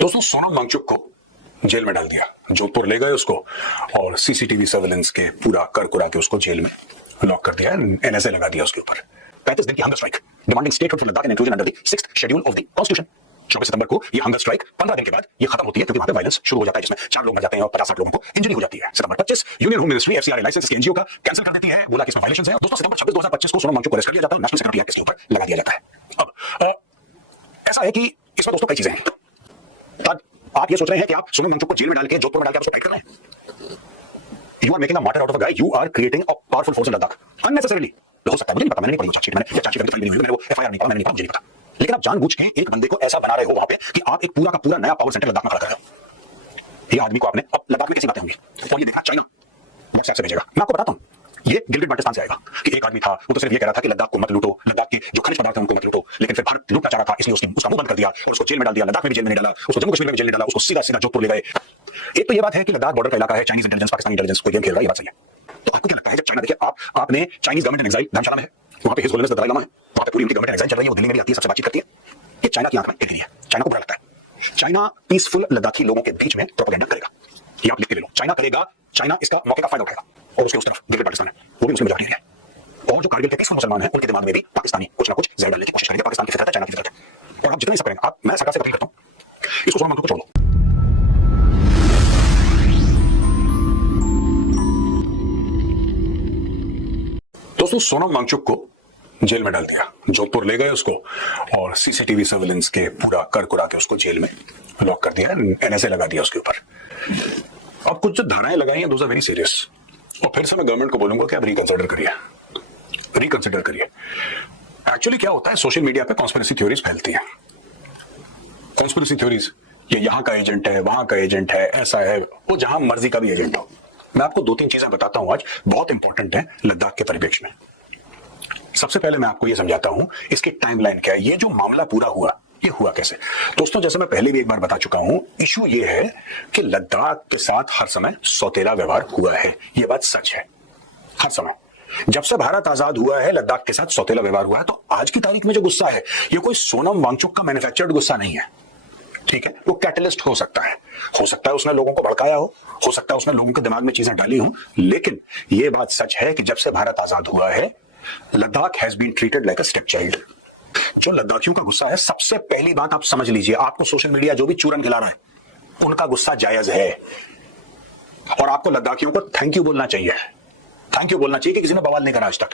दोस्तों सोनम वांगचुक को जेल में डाल दिया। जोधपुर ले गए उसको और सीसीटीवी सर्वेलेंस के पूरा कर कुरा के उसको जेल में लॉक कर दिया, एनएसए लगा दिया उसके ऊपर। 35 दिन की hunger strike demanding statehood for Ladakh and inclusion under the 6th schedule of the constitution. 24 सितंबर को ये हंगर स्ट्राइक 15 दिन के बाद ये खत्म होती है, क्योंकि वहां पे वायलेंस शुरू हो जाता है जिसमें 4 लोग मर जाते हैं और 50-60 लोगों को इंजरी हो जाती है। सितंबर 25 union home ministry FCRA licence के एनजीओ का कैंसिल कर देती है, बोला कि इसमें वायलेशंस है। दोस्तों सितंबर 26 2025 को सोनम वांगचुक को अरेस्ट कर लिया जाता है, नेशनल सिक्योरिटी एक्ट इसके ऊपर लगा दिया जाता है। अब ऐसा है कि इसमें दोस्तों कई चीजें हैं। आप ये सोच रहे हैं कि आप सोनम वांगचुक को जेल में डाल के जोधपुर में डाल के उसको फाइट कर रहे हैं। You are making a martyr out of a guy, you are creating a powerful force in Ladakh unnecessarily. हो सकता है, मुझे नहीं पता, मैंने नहीं पढ़ी चार्जशीट, मैंने चार्जशीट अभी नहीं हुई, मैंने वो एफआईआर नहीं पढ़ा, मैंने नहीं पढ़ा, मुझे नहीं पता। लेकिन आप जानबूझ के एक बंदे को ऐसा बना रहे हो वहां पे कि आप एक पूरा का पूरा नया पावर सेंटर लद्दाख में खड़ा कर रहे हो। ये आदमी को आपने अब लद्दाख में कैसी बातें होंगी और ये देखा चाइना व्हाट्सएप से भेजेगा। मैं आपको बताता हूं, ये गिलगिट बाल्टिस्तान से आएगा कि एक आदमी था, वो तो सिर्फ ये कह रहा था कि लद्दाख को मत लूटो, लद्दाख के जो खनिज पदार्थ हैं उनको मत लूटो, लेकिन फिर भारत लूटना चाह रहा था, इसलिए उसका मुंह बंद कर दिया और उसको जेल में डाल दिया। लद्दाख में भी जेल में नहीं डाला, उसको जम्मू कश्मीर में भी जेल नहीं डाला, उसको सीधा सीधा जोधपुर ले गए। एक तो ये बात है कि लद्दाख बॉर्डर का इलाका है, चाइनीज इंटेलिजेंस पाकिस्तानी इंटेलिजेंस कोई गेम खेल रहा है, ये बात सही है। तो आपको क्या लगता है जब चाइना, देखिए आपने चाइनीज गवर्नमेंट एग्जाइल धर्मशाला में है, वहां पे हिज होलीनेस दलाई लामा है, वहां पे पूरी उनकी गवर्नमेंट एग्जाइल चल रही है, वो दिल्ली में भी आती है, सबसे बातचीत करती है। ये चाइना की आंख में टिक रही है, चाइना को बुरा लगता है। चाइना पीसफुल लद्दाखी लोगों के बीच में प्रोपेगेंडा करेगा, ये आप लिख के ले लो। चाइना करेगा, चाइना इसका मौके का फायदा उठाएगा और उसके उस तरफ गिलगिट बाल्टिस्तान है, वो भी मुस्लिम मेजॉरिटी है। और जो कारगिल के पीसफुल मुसलमान हैं उनके दिमाग में भी पाकिस्तानी कुछ ना कुछ जहर डालने की कोशिश करेंगे। पाकिस्तान की फितरत है, चाइना की फितरत है, और आप जितना ही सब करेंगे, आप मैं सरकार से अपील करता हूं इसको सोनम वांगचुक को छोड़ दो। दोस्तों सोनम वांगचुक को जेल में डाल दिया, जोधपुर ले गए उसको और सीसीटीवी सर्वेलेंस के पूरा कर कुरा के उसको जेल में लॉक कर दिया, एनएसए लगा दिया उसके ऊपर। अब कुछ जो धाराएं लगाई हैं दोस्त आर वेरी सीरियस, और फिर से मैं गवर्नमेंट को बोलूंगा कि आप रिकंसिडर करिए। एक्चुअली क्या होता है, सोशल मीडिया पे कॉन्स्पिरेसी थ्योरीज फैलती हैं। कॉन्स्पिरेसी थ्योरीज, ये यहां का एजेंट है, वहां का एजेंट है, ऐसा है, वो जहां मर्जी का भी एजेंट हो। मैं आपको 2-3 चीजें बताता हूं आज, बहुत इंपॉर्टेंट है लद्दाख के परिप्रेक्ष्य में। सबसे पहले मैं आपको यह समझाता हूं इसकी टाइमलाइन क्या है, ये जो मामला पूरा हुआ ये हुआ कैसे। दोस्तों जैसे मैं पहले भी एक बार बता चुका हूं, इशू ये है कि लद्दाख के साथ हर समय सौतेला व्यवहार हुआ है, ये बात सच है। हर समय जब से भारत आजाद हुआ है लद्दाख के साथ सौतेला व्यवहार हुआ है। तो आज की तारीख में जो गुस्सा है ये कोई सोनम वांगचुक का मैन्युफैक्चर्ड गुस्सा नहीं है, ठीक है। वो कैटलिस्ट हो सकता है उसने लोगों को भड़काया हो सकता है उसने लोगों के दिमाग में चीजें डाली हो, लेकिन ये बात सच है कि जब से भारत आजाद हुआ है Ladakh has been treated like a stepchild. जो लद्दाखियों का गुस्सा है, सबसे पहली बात आप समझ लीजिए, आपको सोशल मीडिया जो भी चूरन खिला रहा है उनका गुस्सा जायज है, और आपको लद्दाखियों को थैंक यू बोलना चाहिए कि किसी ने बवाल नहीं करा आज तक।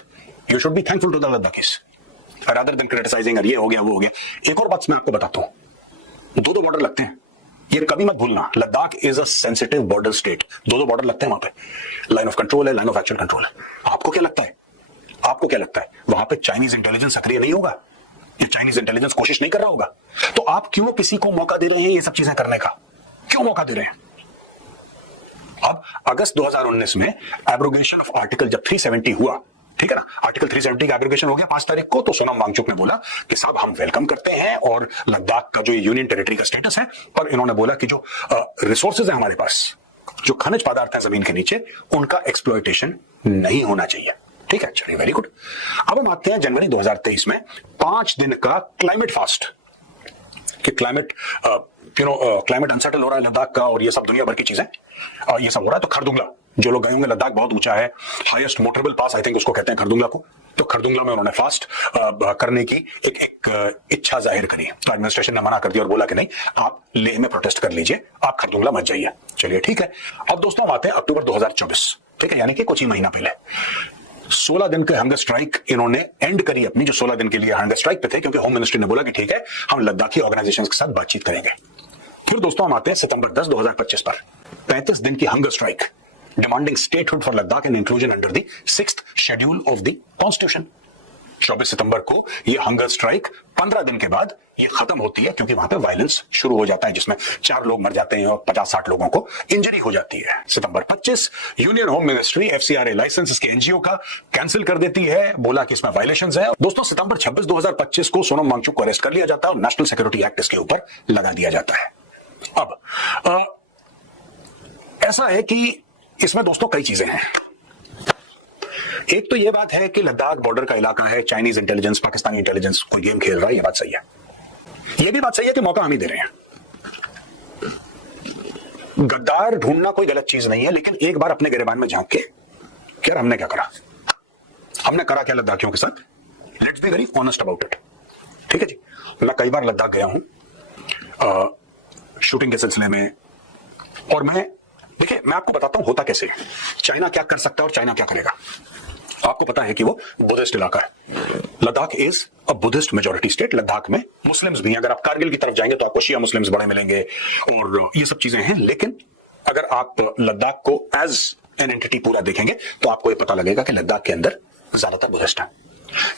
You should be thankful to the Ladakhis rather than criticising, ये हो गया वो हो गया। एक और बात मैं आपको बताता हूं, 2 बॉर्डर लगते हैं, ये कभी मत भूलना। Ladakh is a sensitive border state, 2 border लगते हैं वहां पे, लाइन ऑफ कंट्रोल है, लाइन ऑफ एक्चुअल कंट्रोल है। आपको क्या लगता है वहां पे चाइनीज इंटेलिजेंस सक्रिय नहीं होगा या चाइनीज इंटेलिजेंस कोशिश नहीं कर रहा होगा? तो आप क्यों किसी को मौका दे रहे हैं ये सब चीजें करने का? क्यों मौका दे रहे हैं? अब अगस्त 2019 में एब्रोगेशन ऑफ आर्टिकल जब 370 हुआ, ठीक है ना, आर्टिकल 370 का एब्रोगेशन हो गया 5 तारीख को, तो सोनम वांगचुक ने बोला कि साहब हम वेलकम करते हैं और लद्दाख का जो यूनियन टेरिटरी का स्टेटस है, और इन्होंने बोला कि जो रिसोर्सेज है हमारे पास, जो खनिज पदार्थ है जमीन के नीचे, उनका एक्सप्लॉयटेशन नहीं होना चाहिए, ठीक है। चलिए वेरी गुड। अब हम आते हैं जनवरी 2023 में 5 दिन का क्लाइमेट फास्ट, कि क्लाइमेट अनसेटल हो रहा है लद्दाख का, और ये सब दुनिया भर की चीजें ये सब हो रहा है। तो खरदुंगला, जो लोग गए होंगे, लद्दाख बहुत ऊंचा है, highest motorable pass I think उसको कहते हैं खरदुंगला को। तो खरदुंगला में उन्होंने फास्ट करने की एक इच्छा जाहिर करी, तो एडमिनिस्ट्रेशन ने मना कर दिया और बोला कि नहीं, आप लेह में प्रोटेस्ट कर लीजिए, आप खरदुंगला मत जाइए। चलिए ठीक है। अब दोस्तों हम आते हैं अक्टूबर 2024, ठीक है, यानी कि कुछ ही महीना पहले 16 दिन के हंगर स्ट्राइक इन्होंने एंड करी अपनी, जो 16 दिन के लिए हंगर स्ट्राइक पे थे, क्योंकि होम मिनिस्ट्री ने बोला कि ठीक है हम लद्दाखी ऑर्गेनाइजेशंस के साथ बातचीत करेंगे। फिर दोस्तों हम आते हैं सितंबर 10 2025 पर 35 दिन की hunger strike demanding statehood for Ladakh and inclusion under the 6th schedule of the constitution. 24 सितंबर को ये हंगर स्ट्राइक 15 दिन के बाद ये खत्म होती है, क्योंकि वहां पे वायलेंस शुरू हो जाता है जिसमें 4 लोग मर जाते हैं और 50-60 लोगों को इंजरी हो जाती है। सितंबर 25 union home ministry FCRA licence इसके एनजीओ का कैंसिल कर देती है, बोला कि इसमें वायलेशंस है। दोस्तों सितंबर 26 2025 को सोनम वांगचुक को अरेस्ट कर लिया जाता है और नेशनल सिक्योरिटी एक्ट इसके ऊपर लगा दिया जाता है। अब ऐसा है कि इसमें दोस्तों कई चीजें हैं। एक तो यह बात है कि लद्दाख बॉर्डर का इलाका है, चाइनीज इंटेलिजेंस पाकिस्तानी इंटेलिजेंस कोई गेम खेल रहा है, यह बात सही है। यह भी बात सही है कि मौका हम ही दे रहे हैं। गद्दार ढूंढना कोई गलत चीज नहीं है, लेकिन एक बार अपने गिरेबान में झांक के यार हमने क्या करा, हमने करा क्या लद्दाखियों के साथ, let's be very honest about it. ठीक है जी, मैं कई बार लद्दाख गया हूं शूटिंग के सिलसिले में, और देखिए मैं आपको बताता हूं होता कैसे, चाइना क्या कर सकता है और चाइना क्या करेगा। आपको पता है कि वो बुद्धिस्ट इलाका है, Ladakh is a Buddhist majority state. Ladakh में मुस्लिम्स भी हैं, अगर आप कारगिल की तरफ जाएंगे तो आपको शिया मुस्लिम्स बड़े मिलेंगे और ये सब चीजें हैं, लेकिन अगर आप लद्दाख को एज एन एंटिटी पूरा देखेंगे तो आपको ये पता लगेगा कि लद्दाख के अंदर ज्यादातर बुद्धिस्ट है।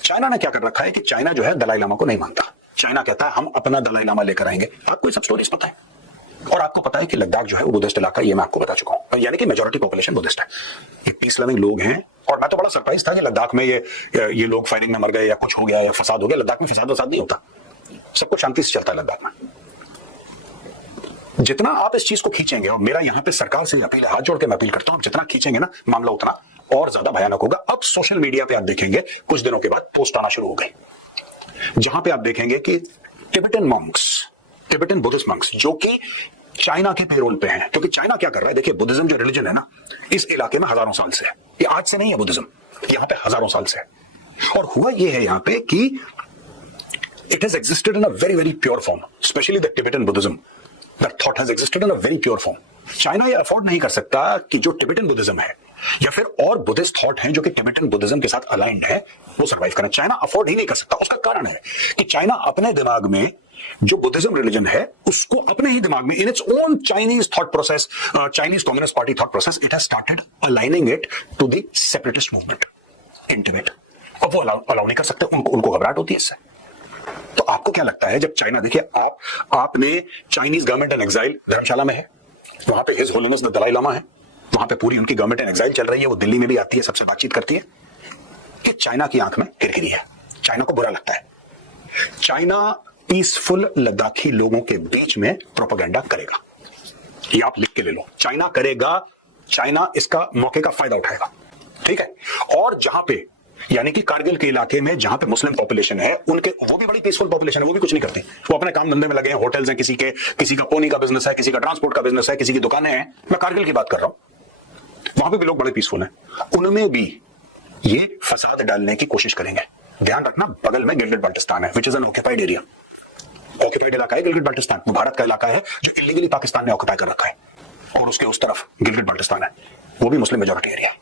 चाइना ने क्या कर रखा है कि चाइना जो है दलाई लामा को नहीं मानता, चाइना कहता है हम अपना दलाई लामा लेकर आएंगे। आपको ये सब स्टोरीज पता है, और आपको पता है कि लद्दाख जो है वो बुद्धिस्ट इलाका, ये मैं आपको बता चुका हूं, यानी कि मेजॉरिटी पॉपुलेशन बुद्धिस्ट है, ये पीस लविंग लोग हैं। और मैं तो बड़ा सरप्राइज था कि लद्दाख में ये लोग फायरिंग में मर गए या कुछ हो गया या फसाद हो गया। लद्दाख में फसाद नहीं होता, सब कुछ शांति से चलता है लद्दाख में। जितना आप इस चीज को खींचेंगे, और मेरा यहां पे सरकार से अपील है, हाथ जोड़ के मैं अपील करता हूं, जितना खींचेंगे ना मामला उतना और ज्यादा भयानक होगा। अब सोशल मीडिया पे आप देखेंगे कुछ दिनों के बाद पोस्ट आना शुरू हो गई, जहां पे आप देखेंगे कि Tibetan Monks, Tibetan Buddhist Monks जो कि चाइना के पेरोल पे हैं, क्योंकि चाइना क्या कर रहा है, देखिए बुद्धिज्म जो रिलीजन है ना, इस इलाके में हजारों साल से है, ये आज से नहीं है बुद्धिज्म, यहाँ पे हजारों साल से है। और हुआ ये है यहाँ पे कि it has existed in a very very pure form, specially the Tibetan Buddhism, that thought has existed in a very pure form. China ये अफोर्ड नहीं कर सकता कि जो टिबेटन बुद्धिज्म है या फिर और बुद्धिस्ट थॉट हैं जो कि टिबेटन बुद्धिज्म के साथ अलाइंड है, वो सर्वाइव करना चाइना अफोर्ड ही नहीं कर सकता। उसका कारण है कि चाइना अपने दिमाग में जो बुद्धिज्म रिलीजन है उसको अपने ही दिमाग में in its own Chinese thought process, Chinese communist party thought process, it has started aligning it to the separatist movement in Tibet. अब वो अलाउ नहीं कर सकते, उनको घबराहट होती है इससे। तो आपको क्या लगता है, जब चाइना, देखिए आपने Chinese government in exile Dharamshala में है, वहां पे his holiness the Dalai Lama है, वहां पे पूरी उनकी गवर्नमेंट इन एग्जाइल चल रही है, वो दिल्ली में भी आती है, सबसे बातचीत करती है, कि चाइना की आंख में किरकिरी है, चाइना को बुरा लगता है। चाइना पीसफुल लद्दाखी लोगों के बीच में प्रोपेगेंडा करेगा, ये आप लिख के ले लो, चाइना करेगा, चाइना इसका मौके का फायदा उठाएगा। ठीक है, और जहां पे यानी कि कारगिल के इलाके में जहां पे मुस्लिम पॉपुलेशन है, उनके, वो भी बड़ी पीसफुल पॉपुलेशन है, वो भी कुछ नहीं करती, वो अपने काम धंधे में लगे हैं, होटल्स हैं, किसी का पोनी का बिजनेस है, किसी का ट्रांसपोर्ट का बिजनेस है, किसी की दुकानें हैं। मैं कारगिल की बात कर रहा हूं, वहां पे भी लोग बड़े पीसफुल हैं, उनमें भी ये फसाद डालने की कोशिश करेंगे। ध्यान रखना, बगल में गिलगित बाल्टिस्तान है, which is an occupied area, occupied इलाका है गिलगित बाल्टिस्तान, वो भारत का इलाका है जो इलीगली पाकिस्तान ने ऑक्यूपाई कर रखा है, और उसके उस तरफ गिलगित बाल्टिस्तान है, वो भी मुस्लिम मेजॉरिटी एरिया।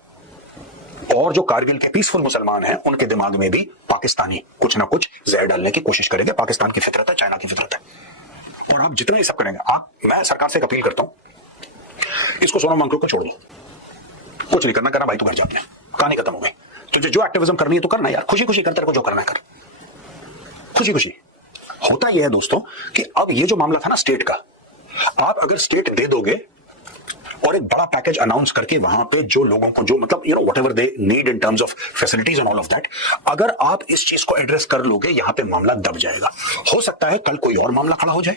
और जो कारगिल के पीसफुल मुसलमान हैं, उनके दिमाग में भी पाकिस्तानी कुछ ना कुछ जहर डालने की कोशिश करेंगे। पाकिस्तान की फितरत है, चाइना की फितरत है, और आप जितना ये सब करेंगे, मैं सरकार से एक अपील करता हूं, इसको सोनम वांगचुक को छोड़ दो, कुछ नहीं करना, भाई तू घर जा, अपने कहानी खत्म हो गई। तुझे जो एक्टिविज्म करनी है तो करना यार, खुशी खुशी कर, तेरे को जो करना है कर, खुशी खुशी। होता यह है दोस्तों कि अब ये जो मामला था ना स्टेट का, आप अगर स्टेट दे दोगे और एक बड़ा पैकेज अनाउंस करके वहां पे जो लोगों को जो मतलब whatever they need in terms of facilities and all of that, अगर आप इस चीज को एड्रेस कर लोगे, यहां पे मामला दब जाएगा। हो सकता है कल कोई और मामला खड़ा हो जाए,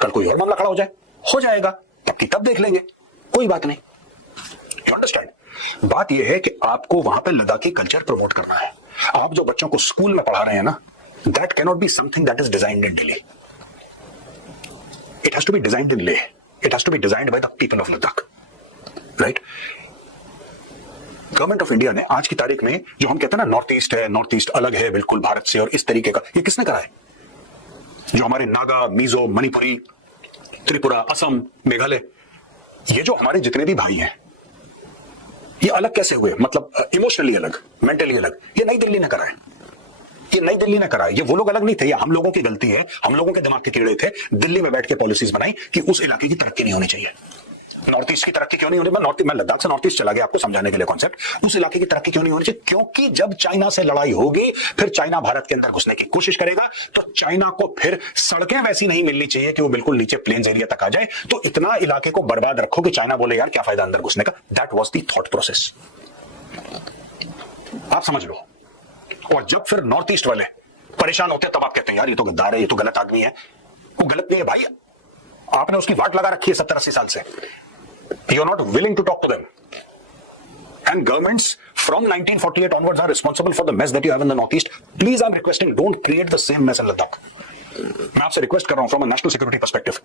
कल कोई और मामला खड़ा हो जाएगा, तब की तब देख लेंगे, कोई बात नहीं। You understand? बात यह है कि आपको वहां पे लद्दाखी कल्चर प्रमोट करना है। आप जो बच्चों को स्कूल में पढ़ा रहे हैं ना, that cannot be something that is designed in Delhi, it has to be designed in Leh, it has to be designed by the people of Ladakh, right? Government of India ने आज की तारीख में, जो हम कहते हैं ना नॉर्थ ईस्ट है, नॉर्थ ईस्ट अलग है बिल्कुल भारत से, और इस तरीके का, ये किसने करा है? जो हमारे नागा, मिजो, मणिपुरी, त्रिपुरा, असम, मेघालय, ये जो हमारे जितने भी भाई हैं, ये अलग कैसे हुए? मतलब इमोशनली अलग, मेंटली अलग, ये नई दिल्ली ने करा है, ये नई दिल्ली ने करा है, ये वो लोग अलग नहीं थे, ये हम लोगों की गलती है, हम लोगों के दिमाग के कीड़े थे, दिल्ली में बैठ के पॉलिसीज बनाई कि उस इलाके की तरक्की नहीं होनी चाहिए। नॉर्थ ईस्ट की तरक्की क्यों नहीं होनी? मैं लद्दाख से नॉर्थ ईस्ट चला गया आपको समझाने के लिए कॉन्सेप्ट। उस इलाके की तरक्की क्यों नहीं होनी चाहिए? क्योंकि जब चाइना से लड़ाई होगी, फिर चाइना भारत के अंदर घुसने की कोशिश करेगा, तो चाइना को फिर सड़कें वैसी नहीं मिलनी चाहिए कि वो बिल्कुल नीचे प्लेन्स एरिया तक आ जाए, तो इतना इलाके को बर्बाद रखो कि चाइना बोले यार क्या फायदा अंदर घुसने का। That was the thought process, आप समझ लो। और जब फिर नॉर्थ ईस्ट वाले परेशान होते हैं, तब आप कहते हैं यार ये तो गद्दार है, ये तो गलत आदमी है। वो गलत नहीं है भाई, आपने उसकी वाट लगा रखी है 70-80 साल से। You are not willing to talk to them, and governments from 1948 onwards are responsible for the mess that you have in the northeast. Please, I'm requesting, don't create the same mess in Ladakh. मैं आपसे request कर रहा हूं from a national security perspective,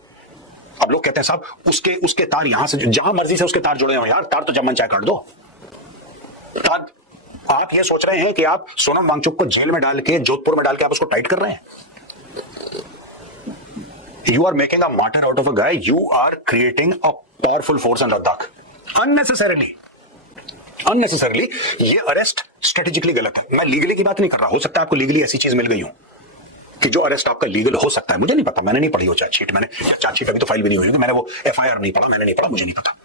अब लोग कहते हैं साहब उसके उसके तार यहां से जहां मर्जी से उसके तार जुड़े हो यार, तार तो जब मन चाहे काट दो। तार आप ये सोच रहे हैं कि आप सोनम वांगचुक को जेल में डाल के, जोधपुर में डाल के आप उसको टाइट कर रहे हैं। You are making a martyr out of a guy, you are creating a powerful force in Ladakh unnecessarily. ये अरेस्ट स्ट्रेटेजिकली गलत है। मैं लीगली की बात नहीं कर रहा, हो सकता है आपको लीगली ऐसी चीज मिल गई हो कि जो अरेस्ट आपका लीगल हो सकता है, मुझे नहीं पता, मैंने नहीं पढ़ी वो चार्जशीट, मैंने चार्जशीट अभी तो फाइल भी नहीं हुई, मैंने वो एफआईआर नहीं पढ़ा, मैंने नहीं पढ़ा, मुझे नहीं पता।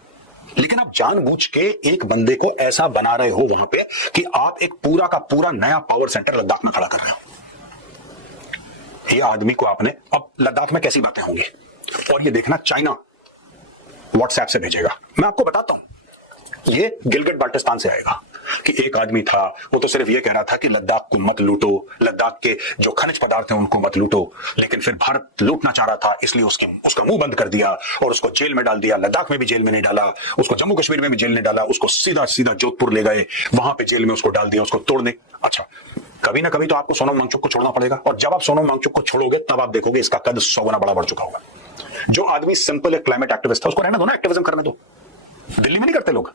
लेकिन आप जानबूझ के एक बंदे को ऐसा बना रहे हो वहां पे कि आप एक पूरा का पूरा नया पावर सेंटर लद्दाख में खड़ा कर रहे हो। ये आदमी को आपने, अब लद्दाख में कैसी बातें होंगी, और ये देखना चाइना व्हाट्सएप से भेजेगा। मैं आपको बताता हूं, ये गिलगिट बाल्टिस्तान से आएगा कि एक आदमी था, वो तो सिर्फ ये कह रहा था कि लद्दाख को मत लूटो, लद्दाख के जो खनिज पदार्थ हैं उनको मत लूटो, लेकिन फिर भारत लूटना चाह रहा था, इसलिए उसका मुंह बंद कर दिया और उसको जेल में डाल दिया। लद्दाख में भी जेल में नहीं डाला, उसको जम्मू कश्मीर में भी जेल नहीं डाला, उसको सीधा सीधा जोधपुर ले गए, वहां पे जेल में उसको डाल दिया, उसको तोड़ने। अच्छा, कभी ना कभी तो आपको सोनम वांगचुक को छोड़ना पड़ेगा, और जब आप सोनम वांगचुक को छोड़ोगे तब आप देखोगे इसका कद 100 गुना बड़ा बढ़ चुका होगा। जो आदमी सिंपल एक क्लाइमेट एक्टिविस्ट था, उसको रहना दो ना, एक्टिविज्म करने दो। दिल्ली में नहीं करते लोग,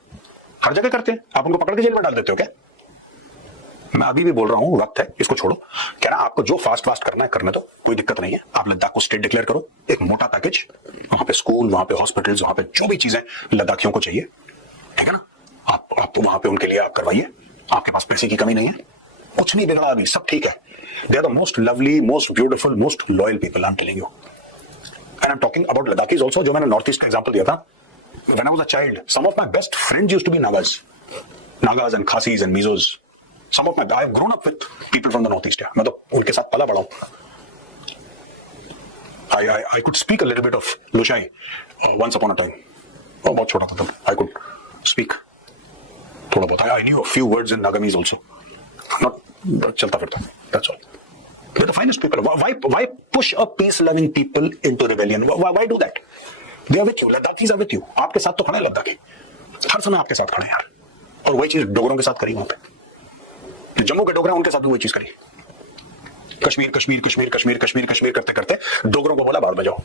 हर जगह करते हैं, आप उनको पकड़ के जेल में डाल देते हो क्या? मैं अभी भी बोल रहा हूं, वक्त है, इसको छोड़ो। कह रहा आपको जो फास्ट करना है करने दो, कोई दिक्कत नहीं है। आप लद्दाख को स्टेट डिक्लेयर करो, एक मोटा पैकेज, वहां पे स्कूल, वहां पे हॉस्पिटल्स, वहां पे जो भी चीजें लद्दाखियों को चाहिए, ठीक है ना, आप तो वहां पे उनके लिए आप करवाइए। आपके पास पैसे की कमी नहीं है, कुछ नहीं बिगड़ा अभी, सब ठीक है। They are the most lovely, most beautiful, most loyal people, I am telling you. And I am talking about Ladakhis also. जो मैंने नॉर्थ ईस्ट का एग्जांपल दिया था, when I was a child, some of my best friends used to be Nagas and Khasis and Mizos. I've grown up with people from the Northeast. मैं तो उनके साथ पला बड़ा हूं। I could speak a little bit of Lushai once upon a time. बहुत छोटा था तब। I could speak थोड़ा बहुत। I knew a few words in Nagamese also. Not चलता फिरता। That's all. They're the finest people. Why push a peace-loving people into rebellion? Why do that? They are with you. Ladakhis are with you. आपके साथ तो खड़े हैं लद्दाखी, हर समय आपके साथ खड़े हैं यार। और वही चीज डोगरों के साथ करी वहां पे, जम्मू के डोगरा उनके साथ भी वही चीज करी। कश्मीर कश्मीर कश्मीर कश्मीर कश्मीर कश्मीर करते करते डोगरों को बोला बाद में जाओ।